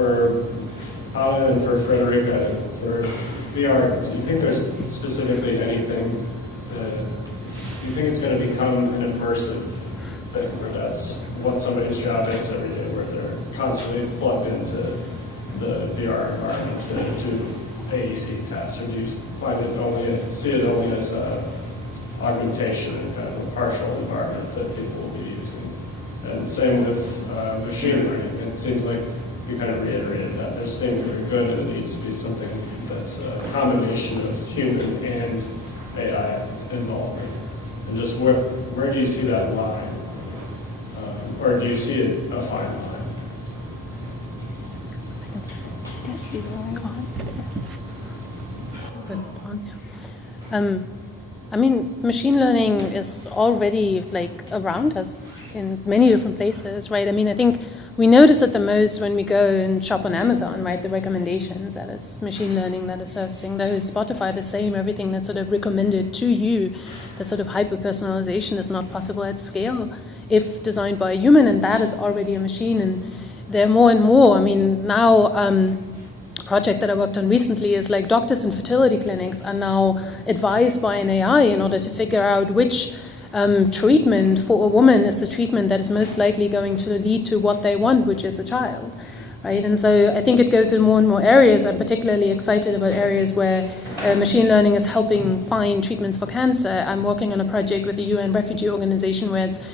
for Alan and for Frederica, for VR, do you think there's specifically anything that you think it's going to become an immersive thing for that's what somebody's job is every day, where they're constantly plugged into the VR environment to do AEC tests, or do you find it only, see it only as a augmentation and kind of a partial environment that people will be using? And same with machine learning. It seems like you kind of reiterated that there's things that are good, and it needs to be something that's a combination of human and AI involvement. And just where do you see that line? Or do you see it a fine line? Is it on? I mean, machine learning is already like around us in many different places, right? I mean, I think we notice it the most when we go and shop on Amazon, right? The recommendations, that is machine learning that is surfacing. Though Spotify, the same, everything that's sort of recommended to you, the sort of hyper-personalization is not possible at scale if designed by a human, and that is already a machine. And there are more and more. I mean, now a project that I worked on recently is like doctors in fertility clinics are now advised by an AI in order to figure out which treatment for a woman is the treatment that is most likely going to lead to what they want, which is a child, right? And so I think it goes in more and more areas. I'm particularly excited about areas where machine learning is helping find treatments for cancer. I'm working on a project with the UN Refugee Organization where it's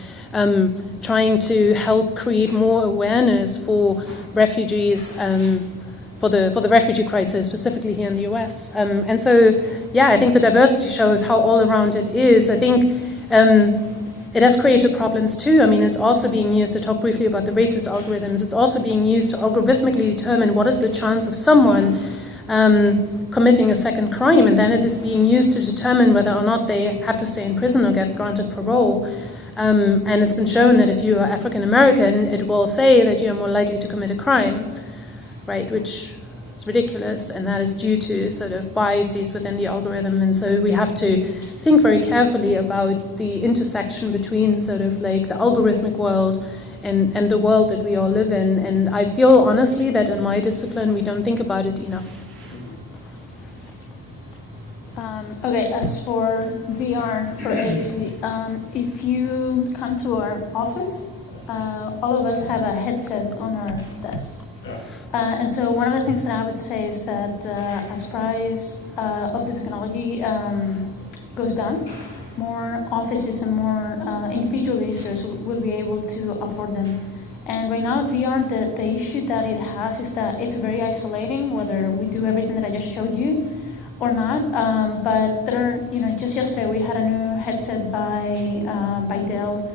trying to help create more awareness for refugees, for the refugee crisis, specifically here in the US. And so, yeah, I think the diversity shows how all around it is. I think it has created problems too. I mean, it's also being used, to talk briefly about the racist algorithms, it's also being used to algorithmically determine what is the chance of someone committing a second crime, and then it is being used to determine whether or not they have to stay in prison or get granted parole. And it's been shown that if you are African American, it will say that you are more likely to commit a crime, right, which is ridiculous, and that is due to sort of biases within the algorithm. And so we have to think very carefully about the intersection between sort of like the algorithmic world and the world that we all live in. And I feel honestly that in my discipline we don't think about it enough. Okay, as for VR for AEC, if you come to our office, all of us have a headset on our desk. And so one of the things that I would say is that as price of the technology goes down, more offices and more individual users will be able to afford them. And right now, VR, the issue that it has is that it's very isolating, whether we do everything that I just showed you or not. But there, just yesterday we had a new headset by Dell.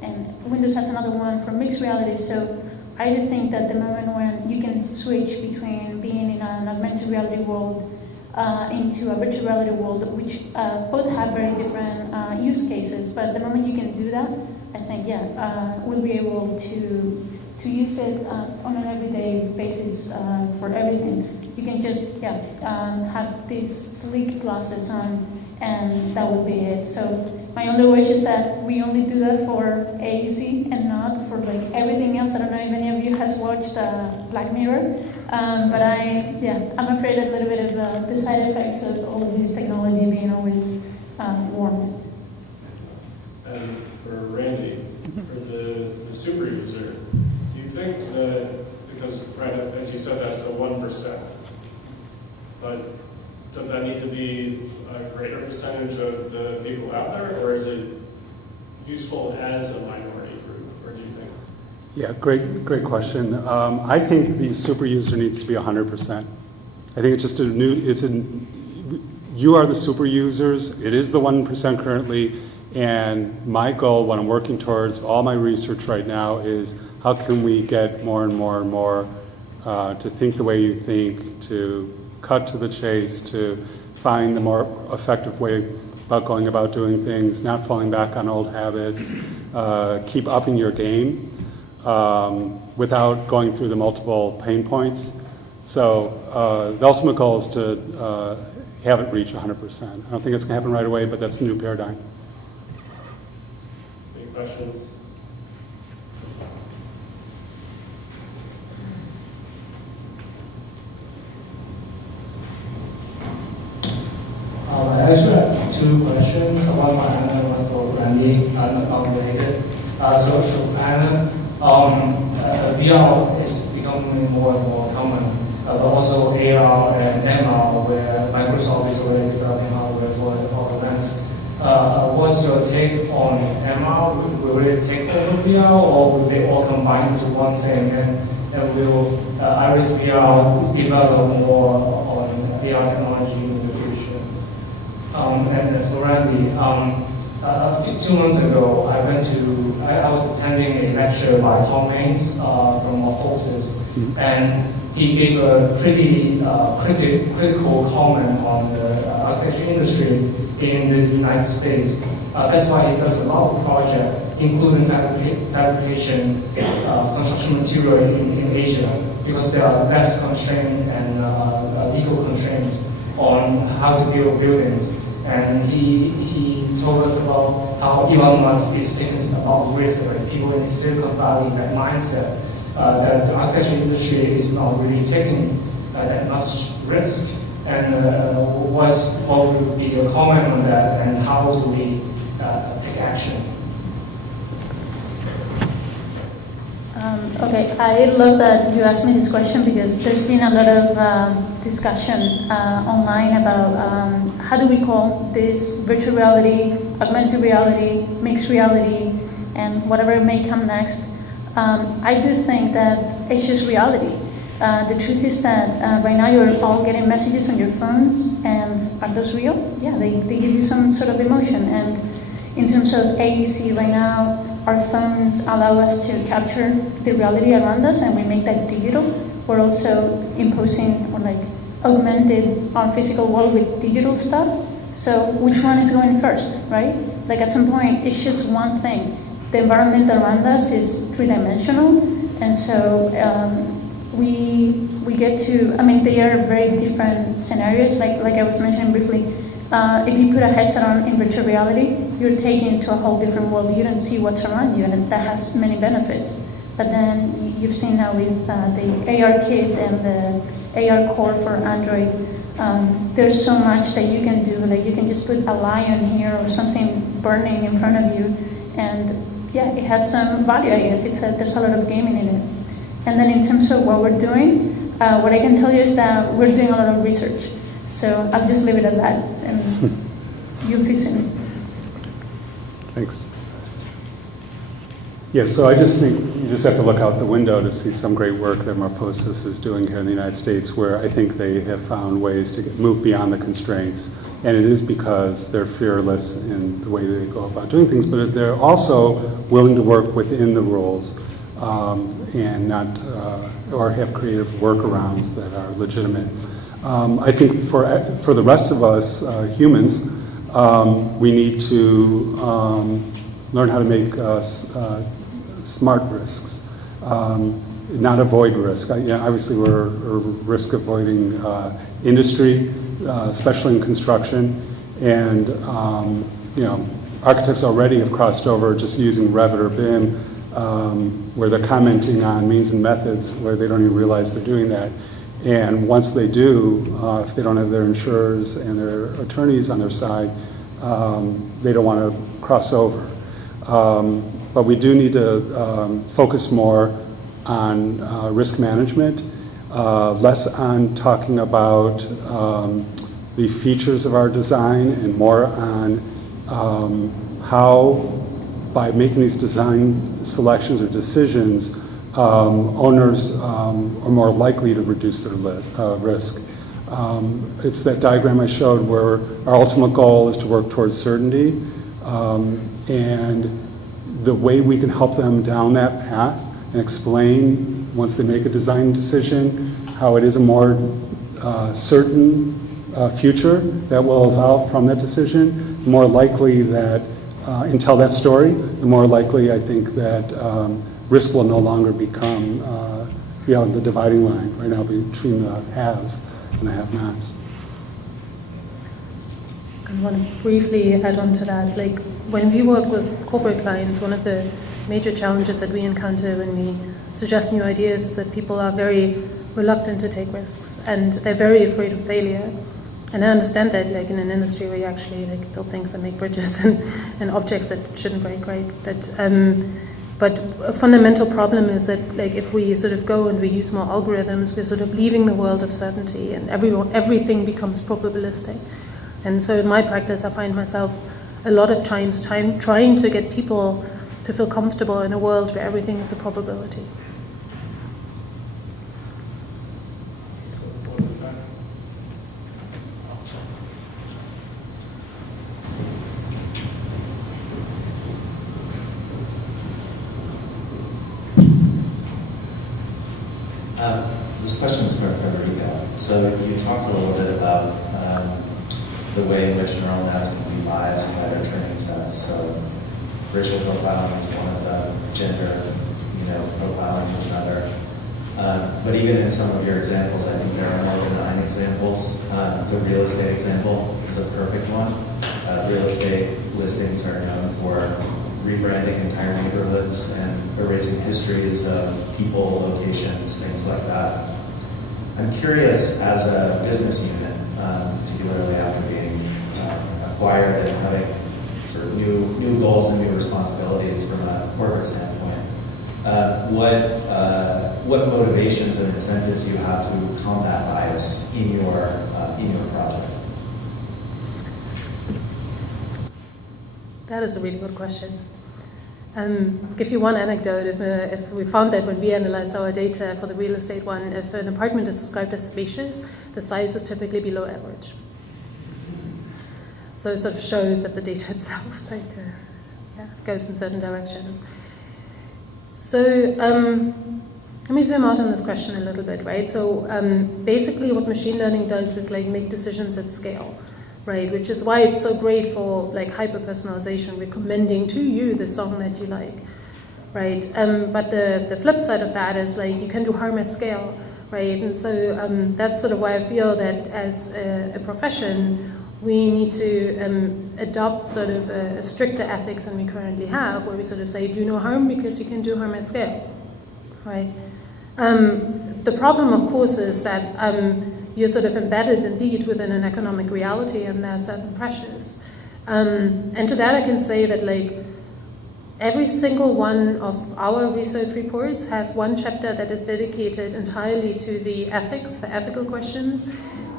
And Windows has another one for mixed reality. So I just think that the moment when you can switch between being in an augmented reality world into a virtual reality world, which both have very different use cases, but the moment you can do that, I think, we'll be able to use it on an everyday basis for everything. You can just have these sleek glasses on, and that would be it. So my only wish is that we only do that for AEC and not for like everything else. I don't know if any of you has watched Black Mirror, but I'm afraid a little bit of the side effects of all of this technology being always warm. And for Randy, for the super user, do you think that, because right, as you said, that's the 1%, but does that need to be a greater percentage of the people out there, or is it useful as a minority group, or do you think? Yeah, great question. I think the super user needs to be 100%. I think it's just you are the super users. It is the 1% currently, and my goal, what I'm working towards, all my research right now is how can we get more and more and more to think the way you think, to cut to the chase, to find the more effective way about going about doing things, not falling back on old habits, keep upping your game without going through the multiple pain points. So the ultimate goal is to have it reach 100%. I don't think it's going to happen right away, but that's the new paradigm. Any questions? two questions, one for Anna and one for Randy, not related. So Anna, VR is becoming more and more common, but also AR and MR, where Microsoft is already developing hardware for HoloLens. What's your take on MR? Will it take over VR, or will they all combine into one thing? And will Iris VR develop more on AR technology in the future? And as for Randy, 2 months ago, I was attending a lecture by Tom Haynes from Morphosis, and he gave a pretty critical comment on the architecture industry in the United States. That's why he does a lot of projects, including fabrication of construction material in Asia, because there are less constraints and legal constraints on how to build buildings. And he told us about how Elon Musk is thinking about risk, right? People in Silicon Valley, that mindset, that the architecture industry is not really taking that much risk. And what would be your comment on that, and how do we take action? Okay, I love that you asked me this question, because there's been a lot of discussion online about how do we call this virtual reality, augmented reality, mixed reality, and whatever may come next. I do think that it's just reality. The truth is that right now you're all getting messages on your phones, and are those real? Yeah, they give you some sort of emotion. And in terms of AEC right now, our phones allow us to capture the reality around us, and we make that digital. We're also imposing or like augmented our physical world with digital stuff. So which one is going first, right? Like at some point, it's just one thing. The environment around us is three-dimensional, and so we get to, I mean, they are very different scenarios. Like I was mentioning briefly, if you put a headset on in virtual reality, you're taken to a whole different world. You don't see what's around you, and that has many benefits. But then you've seen now with the AR kit and the AR core for Android, there's so much that you can do. Like you can just put a lion here or something burning in front of you, and yeah, it has some value, I guess. There's a lot of gaming in it. And then in terms of what we're doing, what I can tell you is that we're doing a lot of research. So I'll just leave it at that, and you'll see soon. Thanks. Yeah, so I just think you just have to look out the window to see some great work that Morphosis is doing here in the United States, where I think they have found ways to move beyond the constraints. And it is because they're fearless in the way they go about doing things, but they're also willing to work within the rules and not, or have creative workarounds that are legitimate. I think for the rest of us humans, we need to learn how to make smart risks, not avoid risk. Obviously, we're risk avoiding industry, especially in construction, and architects already have crossed over just using Revit or BIM, where they're commenting on means and methods where they don't even realize they're doing that. And once they do, if they don't have their insurers and their attorneys on their side, they don't want to cross over. But we do need to focus more on risk management, less on talking about the features of our design, and more on how, by making these design selections or decisions, owners are more likely to reduce their risk. It's that diagram I showed where our ultimate goal is to work towards certainty, and the way we can help them down that path and explain, once they make a design decision, how it is a more certain future that will evolve from that decision, the more likely that, and tell that story, the more likely I think that risk will no longer become the dividing line right now between the haves and the have-nots. I want to briefly add on to that. Like when we work with corporate clients, one of the major challenges that we encounter when we suggest new ideas is that people are very reluctant to take risks, and they're very afraid of failure. And I understand that, like in an industry where you actually like build things and make bridges and objects that shouldn't break, right? But a fundamental problem is that, like, if we sort of go and we use more algorithms, we're sort of leaving the world of certainty, and everything becomes probabilistic. And so in my practice, I find myself a lot of times trying to get people to feel comfortable in a world where everything is a probability. This question is for Federica. So you talked a little bit about the way in which neural nets can be biased by their training sets. So racial profiling is one of them, gender, profiling is another. But even in some of your examples, I think there are more benign examples. The real estate example is a perfect one. Real estate listings are known for rebranding entire neighborhoods and erasing histories of people, locations, things like that. I'm curious, as a business unit, particularly after being acquired and having sort of new goals and new responsibilities from a corporate standpoint, what motivations and incentives you have to combat bias in your projects? That is a really good question. Give you one anecdote. If we found that when we analyzed our data for the real estate one, if an apartment is described as spacious, the size is typically below average. So it sort of shows that the data itself goes in certain directions. So let me zoom out on this question a little bit, right? So basically what machine learning does is like make decisions at scale. Right, which is why it's so great for like hyper-personalization, recommending to you the song that you like, right? But the flip side of that is like you can do harm at scale, right? And so that's sort of why I feel that as a profession, we need to adopt sort of a stricter ethics than we currently have, where we sort of say do no harm because you can do harm at scale, right? The problem, of course, is that you're sort of embedded indeed within an economic reality, and there are certain pressures. And to that I can say that like every single one of our research reports has one chapter that is dedicated entirely to the ethics, the ethical questions,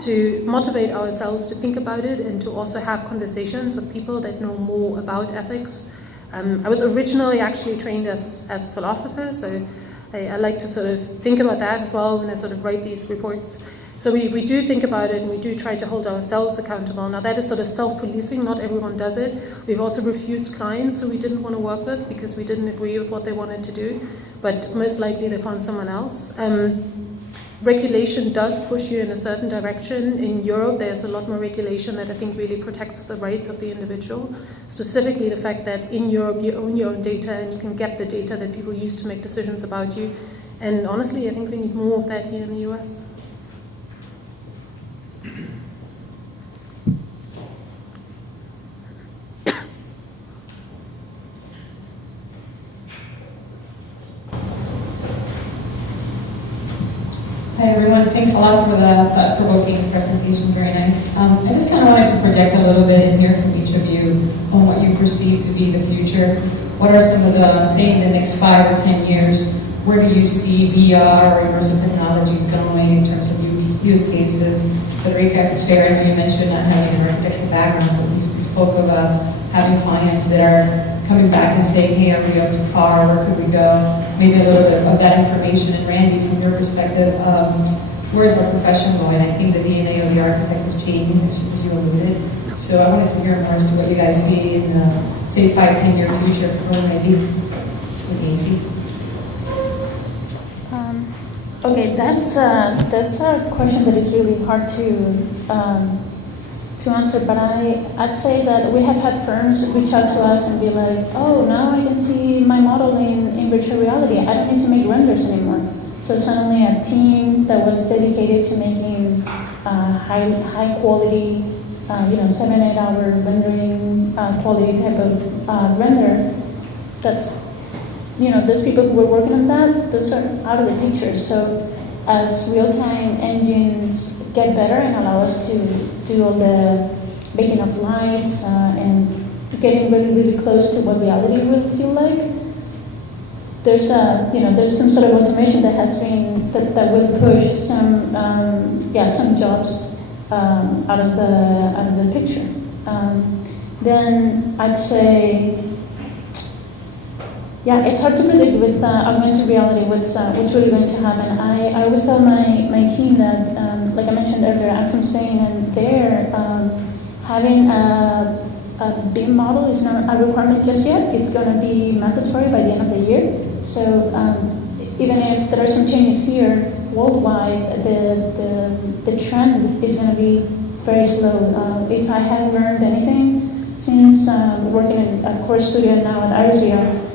to motivate ourselves to think about it and to also have conversations with people that know more about ethics. I was originally actually trained as a philosopher, so I like to sort of think about that as well when I sort of write these reports. So we do think about it and we do try to hold ourselves accountable. Now that is sort of self-policing, not everyone does it. We've also refused clients who we didn't want to work with because we didn't agree with what they wanted to do, but most likely they found someone else. Regulation does push you in a certain direction. In Europe, there's a lot more regulation that I think really protects the rights of the individual. Specifically the fact that in Europe you own your own data and you can get the data that people use to make decisions about you. And honestly, I think we need more of that here in the US. Hi everyone, thanks a lot for the thought-provoking presentation, very nice. I just kind of wanted to project a little bit and hear from each of you on what you perceive to be the future. What are some of the, say in the next 5 or 10 years, where do you see VR or immersive technologies going in terms of use cases? Federica, if it's fair, I know you mentioned not having an architectural background, but you spoke of having clients that are coming back and saying, hey, are we up to par, where could we go? Maybe a little bit of that information. And Randy, from your perspective, where is our profession going? I think the DNA of the architect is changing, as you alluded. So I wanted to hear more as to what you guys see in the, say, 5-10 year future, where maybe with AEC. Okay, that's a question that is really hard to answer, but I'd say that we have had firms reach out to us and be like, oh, now I can see my model in virtual reality. I don't need to make renders anymore. So suddenly a team that was dedicated to making high quality, 7-8 hour rendering quality type of render, that's, those people who were working on that, those are out of the picture. So as real-time engines get better and allow us to do all the making of lights and getting really, really close to what reality will feel like, there's some sort of automation that has been that will push some jobs out of the picture. Then I'd say, yeah, it's hard to predict with augmented reality what's really going to happen. I always tell my team that, like I mentioned earlier, I'm from Spain, and there having a BIM model is not a requirement just yet. It's going to be mandatory by the end of the year. So even if there are some changes here worldwide, the trend is going to be very slow. If I have learned anything since working at Core Studio and now at IRSVR,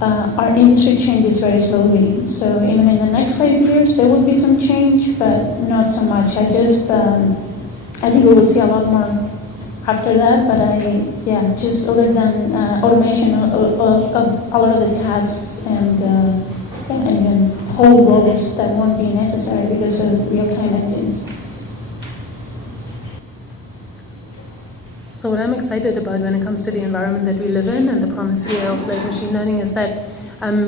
our industry changes very slowly. So even in the next 5 years, there will be some change, but not so much. I think we will see a lot more after that, but just other than automation of a lot of the tasks and even whole roles that won't be necessary because of real-time engines. So what I'm excited about when it comes to the environment that we live in and the promise here of like machine learning is that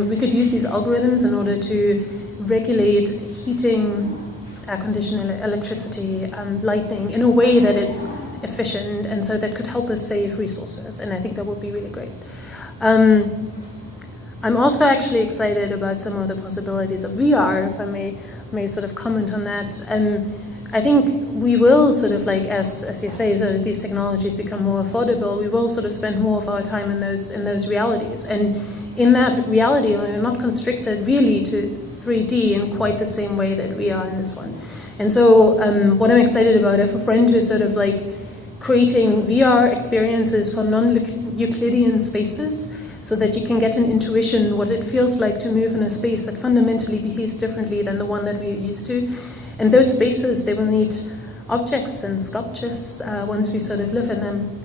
we could use these algorithms in order to regulate heating, air conditioning, electricity, lighting in a way that it's efficient, and so that could help us save resources, and I think that would be really great. I'm also actually excited about some of the possibilities of VR, if I may sort of comment on that. I think we will sort of like, as you say, so these technologies become more affordable, we will sort of spend more of our time in those realities. And in that reality, we're not constricted really to 3D in quite the same way that we are in this one. And so what I'm excited about, I have a friend who's sort of like creating VR experiences for non-Euclidean spaces so that you can get an intuition what it feels like to move in a space that fundamentally behaves differently than the one that we're used to. And those spaces, they will need objects and sculptures once we sort of live in them.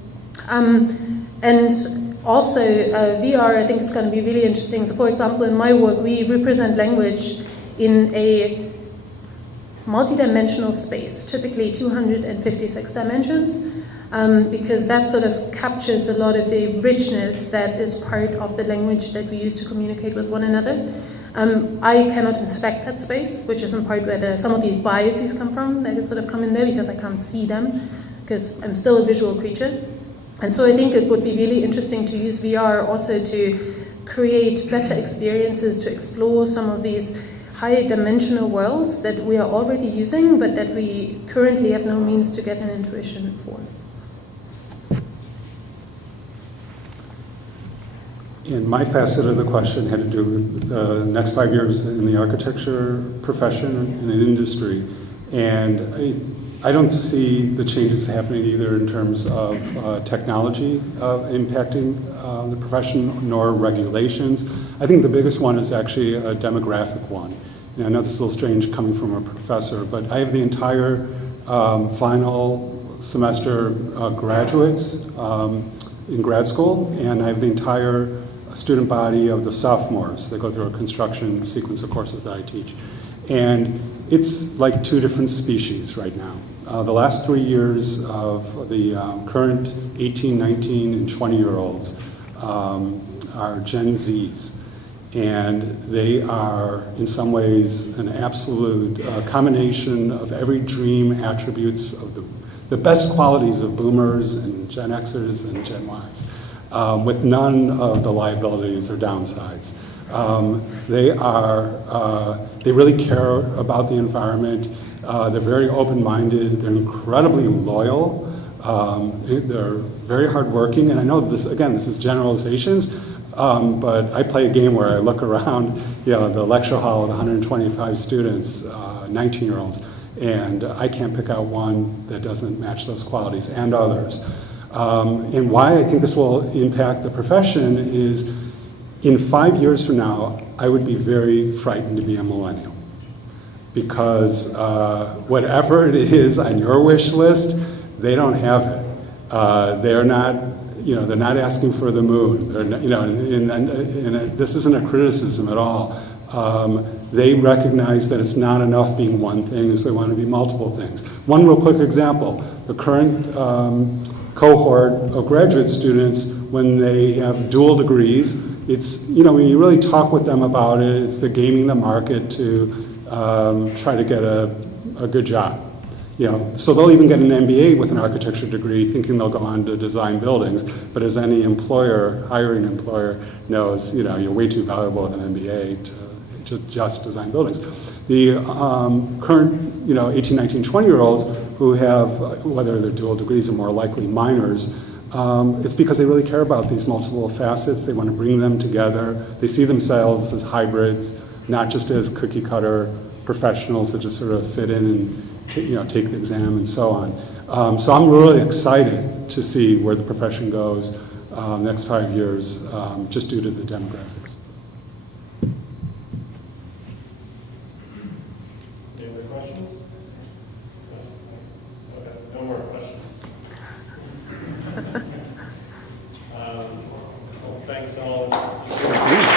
And also, VR, I think, is going to be really interesting. So, for example, in my work, we represent language in a multi-dimensional space, typically 256 dimensions, because that sort of captures a lot of the richness that is part of the language that we use to communicate with one another. I cannot inspect that space, which is in part where some of these biases come from, that sort of come in there because I can't see them, because I'm still a visual creature. And so I think it would be really interesting to use VR also to create better experiences, to explore some of these high-dimensional worlds that we are already using, but that we currently have no means to get an intuition for. And my facet of the question had to do with the next 5 years in the architecture profession and in industry. And I don't see the changes happening either in terms of technology impacting the profession, nor regulations. I think the biggest one is actually a demographic one. And I know this is a little strange coming from a professor, but I have the entire final semester graduates in grad school, and I have the entire student body of the sophomores that go through a construction sequence of courses that I teach. And it's like two different species right now. The last 3 years of the current 18, 19, and 20-year-olds are Gen Zs. And they are, in some ways, an absolute combination of every dream attributes of the best qualities of boomers and Gen Xers and Gen Ys. With none of the liabilities or downsides. They really care about the environment. They're very open-minded. They're incredibly loyal. They're very hardworking. And I know this is generalizations, but I play a game where I look around, the lecture hall with 125 students, 19-year-olds, and I can't pick out one that doesn't match those qualities and others. And why I think this will impact the profession is, in 5 years from now, I would be very frightened to be a millennial. Because whatever it is on your wish list, they don't have it. They're not asking for the moon. They're not, and this isn't a criticism at all. They recognize that it's not enough being one thing, and so they want to be multiple things. One real quick example, the current cohort of graduate students, when they have dual degrees, it's, when you really talk with them about it, it's the gaming the market to try to get a good job. So they'll even get an MBA with an architecture degree, thinking they'll go on to design buildings. But as any employer, hiring employer, knows, you're way too valuable with an MBA to just design buildings. The current, 18, 19, 20-year-olds who have, whether they're dual degrees or more likely minors, it's because they really care about these multiple facets. They want to bring them together. They see themselves as hybrids, not just as cookie cutter professionals that just sort of fit in and take the exam and so on. So I'm really excited to see where the profession goes next 5 years, just due to the demographics. Any other questions? Okay, no more questions. Well, thanks all.